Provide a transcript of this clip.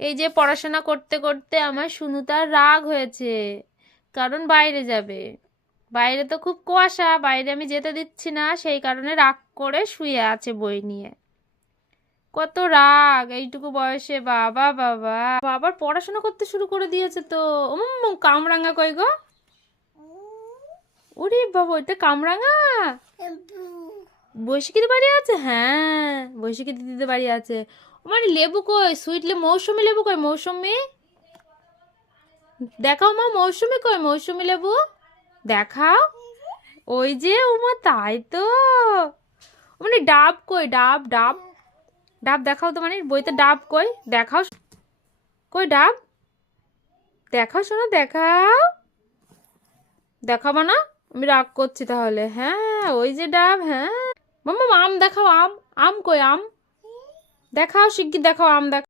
এই যে পড়াশোনা করতে করতে আমার সুনুতার রাগ হয়েছে, কারণ বাইরে যাবে। বাইরে তো খুব কুয়াশা, বাইরে আমি যেতে দিচ্ছি না, সেই কারণে রাগ করে শুয়ে আছে বই নিয়ে। কত রাগ এইটুকু বয়সে! বাবা বাবা, আবার পড়াশোনা করতে শুরু করে দিয়েছে তো। কামরাঙা কই গো? ওরে বাবা, ওইটা কামরাঙা। বৈশাখী বাড়ি আছে, হ্যাঁ বৈশাখী দিদিদের বাড়ি আছে। মানে লেবু কই? সুইট লেবু, মৌসুমি লেবু কই? মৌসুমি দেখাও মা, মৌসুমি কই? মৌসুমি লেবু দেখাও। ওই যে উমা, তাই তো। মানে ডাব কই? ডাব ডাব ডাব দেখাও তো, মানে বইতে ডাব কই? দেখাও। কই ডাব? দেখাও শোনো, দেখাও। দেখাবো না? আমি রাগ করছি তাহলে। হ্যাঁ ওই যে ডাব, হ্যাঁ। মাম্মা আম দেখাও, আম। আম কই? আম দেখাও, শিগগির দেখাও, আম দেখাও।